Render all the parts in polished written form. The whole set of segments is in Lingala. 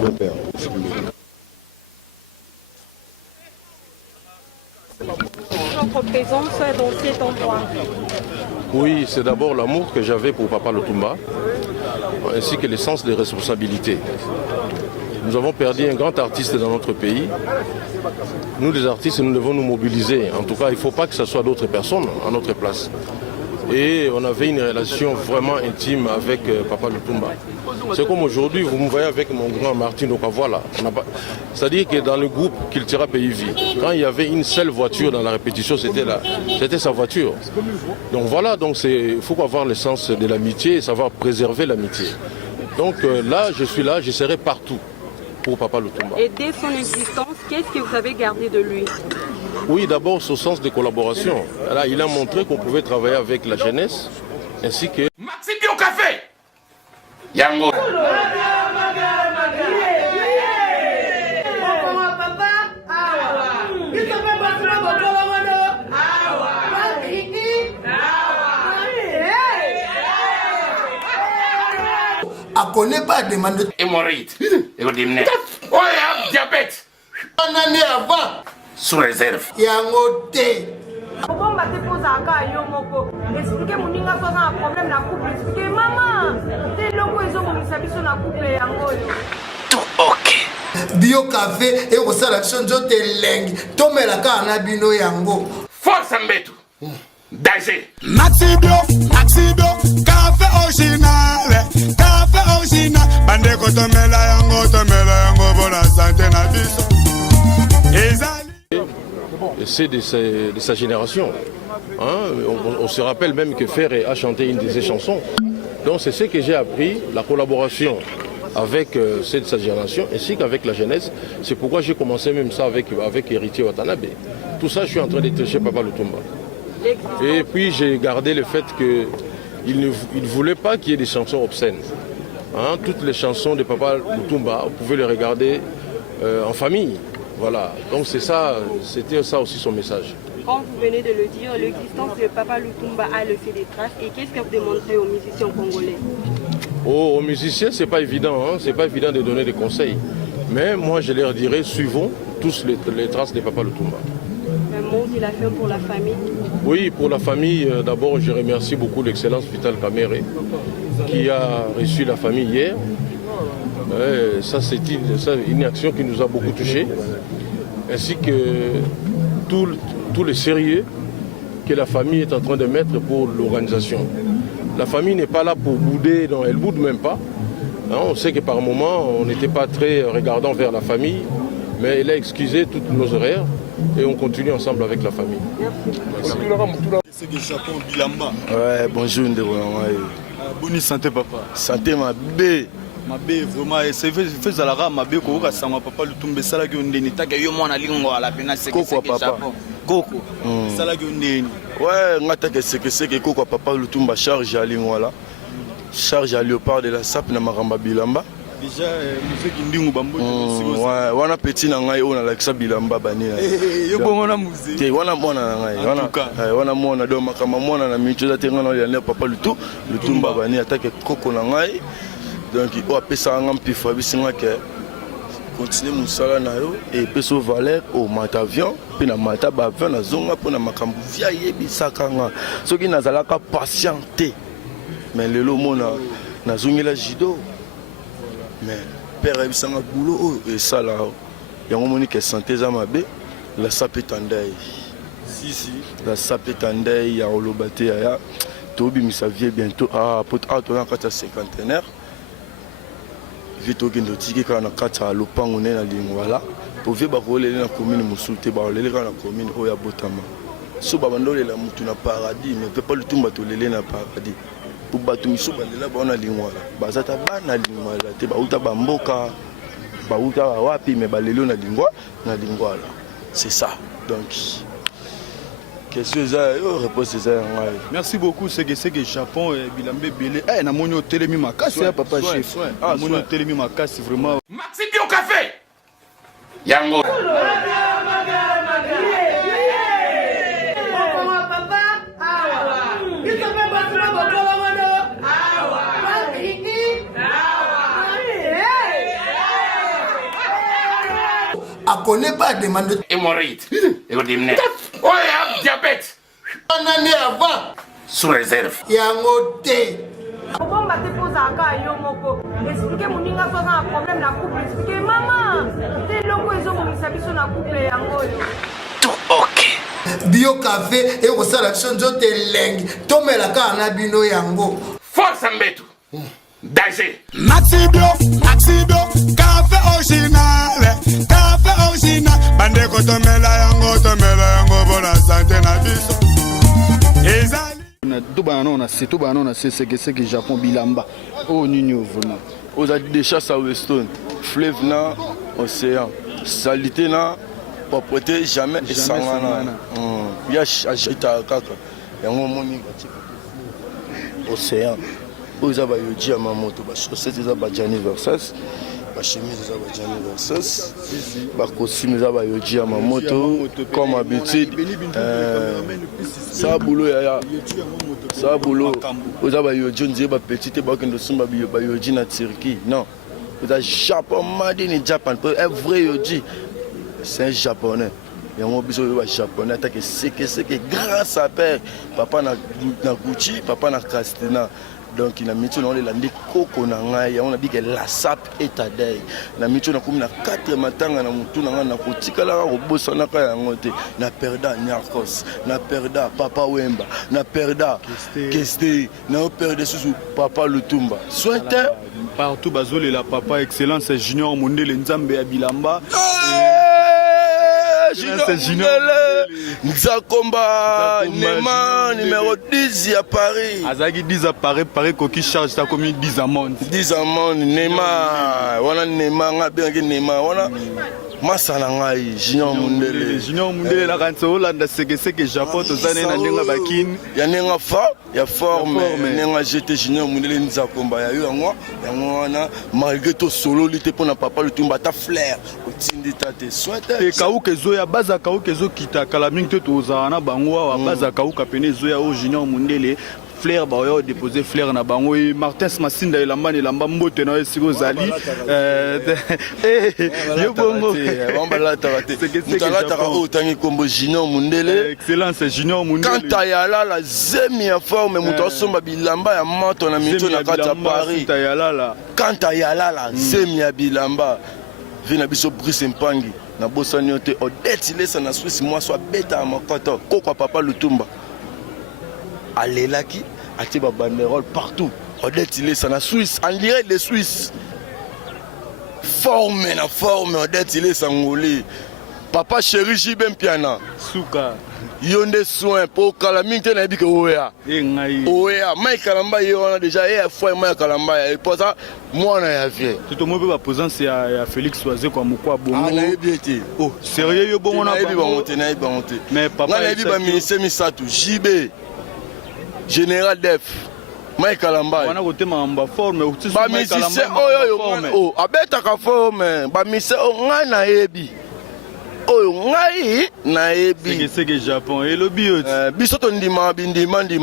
Mon père. Votre présence dans cet endroit? Oui, c'est d'abord l'amour que j'avais pour Papa Lutumba, ainsi que le sens des responsabilités. Nous avons perdu un grand artiste dans notre pays. Nous, les artistes, nous devons nous mobiliser. En tout cas, il ne faut pas que ce soit d'autres personnes à notre place. Et on avait une relation vraiment intime avec Papa Lutumba. C'est comme aujourd'hui, vous me voyez avec mon grand Martin Okavala. C'est-à-dire que dans le groupe Cultura Pays Vie, quand il y avait une seule voiture dans la répétition, c'était sa voiture. Donc voilà, il faut avoir le sens de l'amitié et savoir préserver l'amitié. Donc là, je suis là, je serai partout pour Papa Lutumba. Et dès son existence, qu'est-ce que vous avez gardé de lui? Oui, d'abord ce sens de collaboration. Là, il a montré qu'on pouvait travailler avec la jeunesse, ainsi que... Maxi Bio Café Yango. A connaît pas demande Hémorroïde. Oh, diabète. une année avant. Sous réserve. Yango te. Bon, bah, tu poses à cas, yo, moko. Expliquez mon ninga, soit un problème, la couple. Expliquez, maman. T'es loco, ils ont mon sabi sur la couple, yango. Tout ok. Bio café et au salaction de lengue. Tomé la cana bino yango. Force Mbetu. Danger. Maxi Bio, café original, bande kotomela yango pour la santé na biso. C'est de sa génération. Hein? On se rappelle même que Ferré a chanté une de ses chansons. Donc c'est ce que j'ai appris, la collaboration avec cette sa génération ainsi qu'avec la jeunesse. C'est pourquoi j'ai commencé même ça avec Héritier Watanabe. Tout ça, je suis en train d'être chez Papa Lutumba. Et puis j'ai gardé le fait qu'il ne voulait pas qu'il y ait des chansons obscènes. Hein? Toutes les chansons de Papa Lutumba, vous pouvez les regarder en famille. Voilà, donc c'est ça, c'était ça aussi son message. Quand vous venez de le dire, l'existence de Papa Lutumba a laissé des traces. Et qu'est-ce que vous demandez aux musiciens congolais? Aux musiciens, c'est pas évident, hein? C'est pas évident de donner des conseils. Mais moi, je leur dirais, suivons tous les traces de Papa Lutumba. Un mot qu'il a fait pour la famille? Oui, pour la famille, d'abord, je remercie beaucoup l'Excellence Vital Kamere qui a reçu la famille hier. Ça, c'est une action qui nous a beaucoup touchés, ainsi que tout le sérieux que la famille est en train de mettre pour l'organisation. La famille n'est pas là pour bouder, non, elle ne boude même pas. Hein, on sait que par moments, on n'était pas très regardant vers la famille, mais elle a excusé toutes nos erreurs et on continue ensemble avec la famille. Merci. C'est du Japon, Bilamba. Ouais, bonjour, Bonne santé, papa. Santé, ma bé. Mabe vraiment c'est fait zalara mabe ko ka sama Papa Lutumba sala ki ondeni taka yo mwana lingo ala pena seke seke Japon koko sala ki ondeni Ouais ngata ke seke koko Papa Lutumba charge à lingo là charge à léopard de la sap na maramba bilamba déjà musique ndingu bambo ouais wana petit na ngai ona lakisa bilamba bani yo bongo na musique te wana mwana na ngai wana mwana do makama mwana na micho za tenga na ya Papa Lutumba bani atake koko na ngai. Donc il a payé un peu de continuer mon salaire et puis au Valais au matavion puis na matabavion na zonga pour na makambu via yebisa kanga ceux qui n'azala ka patienter mais le mona na zongi la judo mais père yebisa nga boulot et ça là yango moni que santé za mabe la sapetandai si la sapetandai ya olobate ya tobi misavie bientôt pour atona kata cinquantenaire vito kendo tiki kana kata lopango ne na lingwala po vie ba kolele na commune musulte ba kolele kana commune oya botama so ba bandolela mutu na paradis mais Papa Lutumba to lele na paradis pour batu miso ba lela ba na lingwala bazata ba na lingwala te ba uta ba mboka ba uta wapi mais ba lelo na lingwala c'est ça donc merci beaucoup c'est que Japon et Bilambe Belé na monyo telemi makasi papa chef monyo telemi makasi vraiment Maxi Bio Café Yango. connaît pas demande. Hémorroïde. Écoute, oh, diabète. En année avant. Sous réserve. Yango te. Obomba te pozaka yo moko. Expliquer moninga so na problème na couple. Expliquer maman. Te loko ezomomisa biso na couple yango yo. Tout ok. Bio café et kosala chonjo te lengi. Tomelaka na bino yango. Force Mbetu. Danger. Maxi Bio, café original, bande ko tomela yango pour la santé na biso. Tout banana, c'est que Japon bilamba. Oh Nino vraiment. Aux a des chasses à Weston, fleuve na, océan, salité na, propreté jamais et sangana. Ya ajita kaka. Yango moni océan. Aux abayoji à ma moto, chaussettes des abadjani versus, ma chemise des abadjani versus, ma costume des abayoji à ma moto, comme habitude. Ça boulot ya. Ça boulot. Aux abayoji on dit petit et bakendo sumba bayoji na Turquie. Non. Aux a Japon made in Japan. Un vrai yoji. C'est un japonais. Il y a un bisou japonais c'est que grâce à père papa na Gucci, papa na Castina. Donc il a mis tout dans les landés coco na ngai on a dit que la sap est à deuil na mitu na comme na 4 matanga na mutu na na kotika la robosa na ka yangote na perda nyarkos na perda papa Wemba na perda Keste na perda sous papa Lutumba souhaite partout bazole la papa excellence Junior Mondele Nzambe ya Bilamba Junior Nzakomba Nema numéro 10 à Paris. Azagi 10 à Paris, Coquille charge ça comme 10 amandes. 10 amandes, Nema, voilà Nema, on a bien Nema, voilà. Masana ngai Junior Mundele la kanso Hollande c'est que Japon to zane na ndenga bakini ya nenga fa ya forme nenga jeté Junior Mundele Nzakomba ya yango na malgré to solo lité pona papa Lutumba ta flair otindi tate souhaite e kauke zoya baza kauke zo kita kala mingi to zana bango wa baza kauka pene zoya o Junior Mundele Flair ba yo déposer Flair na bango et Martin Masinda elamba ne lamba mbote na esiko zali yo bongo on va la tarate mutala tara otangi kombo Junior Mundele excellence Junior Mundele quand ayala la zemi ya forme muto somba bilamba ya moto na mito na kata Paris quand ayala la zemi ya bilamba vina biso Brice Mpangi na bosani yote odette lesa na Suisse moi soit beta makoto kokwa papa Lutumba Alelaki, Atiba banderole partout. Odette il est en Suisse, en direct de Suisse. Forme, Odette il est sangolé. Papa chéri Jibem Piana. Souka. Yonde soin pour Kalaming te na bika oya. Oya, Mike Kalamba yona déjà fois Mike Kalamba et pour ça moi na ya vie. Tout le monde peut poser c'est à Félix Soazé comme quoi bongo. Ah na bien. Oh, sérieux yo bongo na ba monter. Mais papa na ba ministre Misatou JB. Général Def, Mike Kalamba. On a côté mamba forme, ba musicien oyo abeta ka forme, ba musicien nga na ebi. Oyo ngai na ebi. C'est que Japon et le bio. Biso to ndima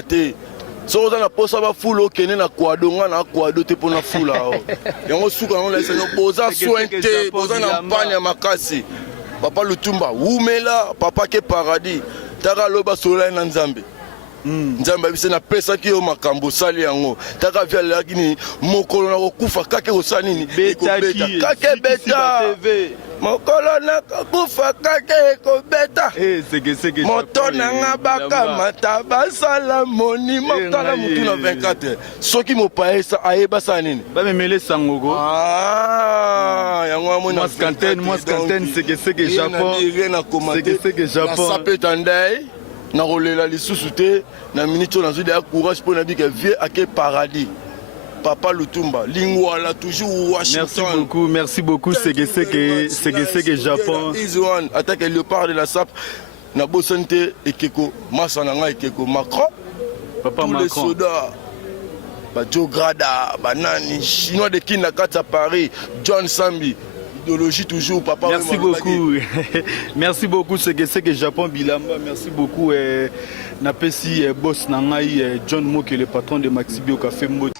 te. So za na posa ba fulo kene na kwado nga na kwado te pona fula o. Yango suka ngo laisse no boza sointe, boza na mpanya makasi. Papa Lutumba, Wumela, papa ke paradis. Taka loba sola na Nzambe. Nzambe bise na pesa ki yo makambo sali yango taka via lakini mokolo na kokufa kake osani ni ekobeta kake beta mokolo na kokufa kake ekobeta c'est que moto na nga bakamata basala moni motala mutu na 24 soki mopaesa ayeba sa nini bamemele sangoko yango amona Moiscantenne c'est que Japon c'est que Japon sapetandai na rolela lisusu te na minute na zide ya courage pour na bika vie ake paradis papa Lutumba lingwala toujours Washington merci beaucoup c'est que Japon Izuan attaque le léopard de la sap na bosante ekeko masana nga ekeko Macron papa Macron les soldats ba Joe Grada banani chinois de Kina kata Paris John Sambi toujours papa merci beaucoup merci beaucoup c'est que Japon Bilamba merci beaucoup napesi boss na ngai John Moke le patron de Maxi Bio Café Mbote